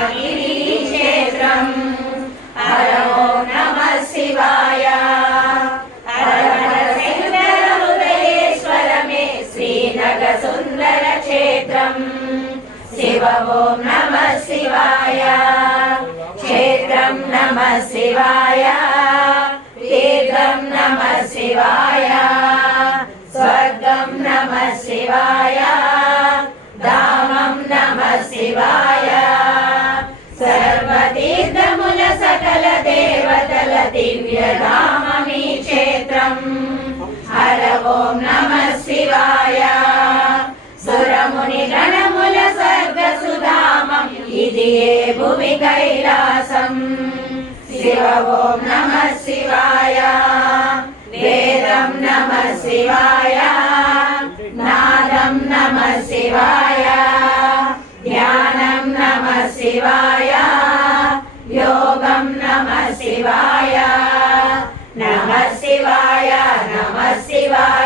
శివగిరి క్షేత్రం హర ఓం నమః శివాయ హర హర శంకర హృదయేశ్వర మే శ్రీనగ సుందర క్షేత్రం శివ ఓం నమః శివాయ క్షేత్రం నమః శివాయ తీర్థం నమః శివాయ స్వర్గం నమః శివాయ ధామం నమః శివాయ సర్వతీర్థముల సకల దేవతల దివ్య ధామమీ క్షేత్రం హర ఓం నమః శివాయ సురముని గణముల స్వర్గ సుధామం ఇది ఏ భువి కైలాసం శివ ఓం నమః శివాయ వేదం నమః శివాయ నాదం నమః శివాయ ధ్యానం నమః శివాయ యోగం నమః శివాయ నమః శివాయ నమః శివాయ